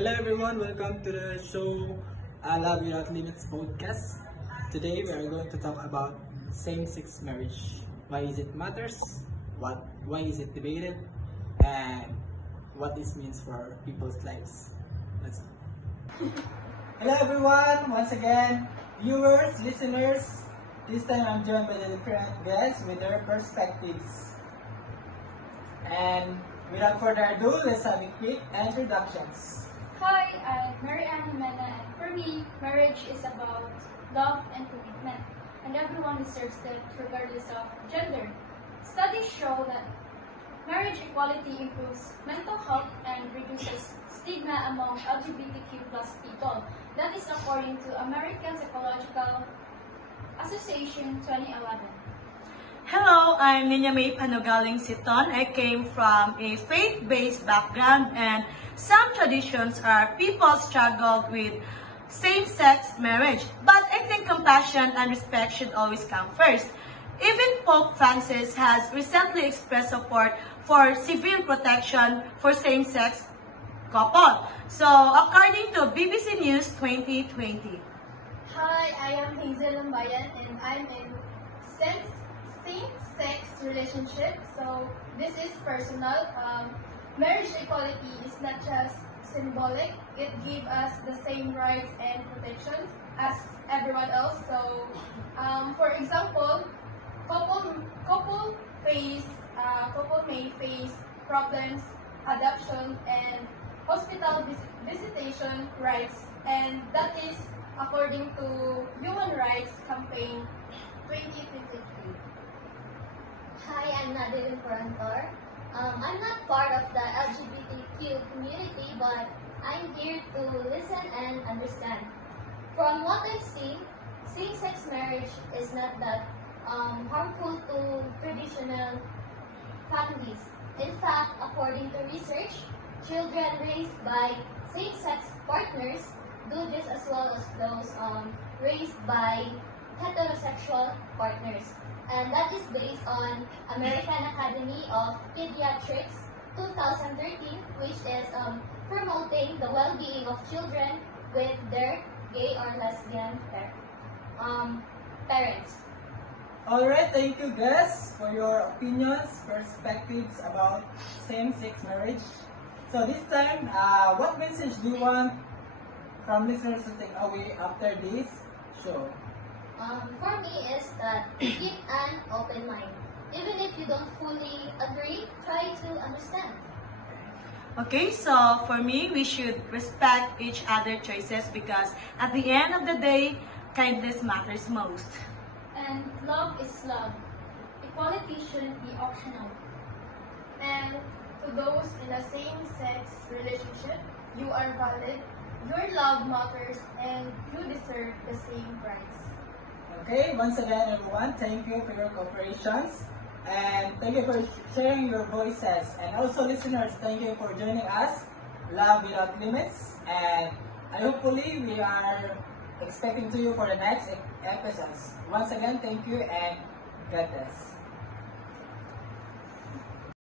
Hello everyone, welcome to the show Love Without Limits podcast. Today we are going to talk about same-sex marriage. Why is it matters? Why is it debated? And what this means for people's lives. Let's go. Hello everyone, once again, viewers, listeners. This time I'm joined by the different guests with their perspectives. And without further ado, let's have a quick introductions. Hi, I'm Marianne Jimena, and for me, marriage is about love and commitment, and everyone deserves that regardless of gender. Studies show that marriage equality improves mental health and reduces stigma among LGBTQ plus people. That is according to American Psychological Association 2011. Hello, I'm Nina May Panugaling Siton. I came from a faith-based background, and some traditions are people struggle with same-sex marriage. But I think compassion and respect should always come first. Even Pope Francis has recently expressed support for civil protection for same-sex couple. So, according to BBC News 2020. Hi, I am Hazel Lambayan and I'm in same-sex relationship. So this is personal. Marriage equality is not just symbolic. It gives us the same rights and protections as everyone else. So, for example, couple may face problems, adoption, and hospital visitation rights, and that is according to Human Rights Campaign 2023. Hi, I'm Nadine Corantor. I'm not part of the LGBTQ community, but I'm here to listen and understand. From what I've seen, same-sex marriage is not that harmful to traditional families. In fact, according to research, children raised by same-sex partners do this as well as those raised by heterosexual partners. And that is based on American Academy of Pediatrics 2013, which is promoting the well-being of children with their gay or lesbian parents. Alright, thank you guys for your opinions, perspectives about same-sex marriage. So this time, what message do you want from listeners to take away after this show? For me is that keep an open mind. Even if you don't fully agree, try to understand. Okay, so for me, we should respect each other's choices because at the end of the day, kindness matters most. And love is love. Equality shouldn't be optional. And to those in a same-sex relationship, you are valid, your love matters, and you deserve the same rights. Okay, once again everyone, thank you for your cooperations and thank you for sharing your voices, and also listeners, thank you for joining us, Love Without Limits, and hopefully we are expecting to you for the next episodes. Once again, thank you and God bless.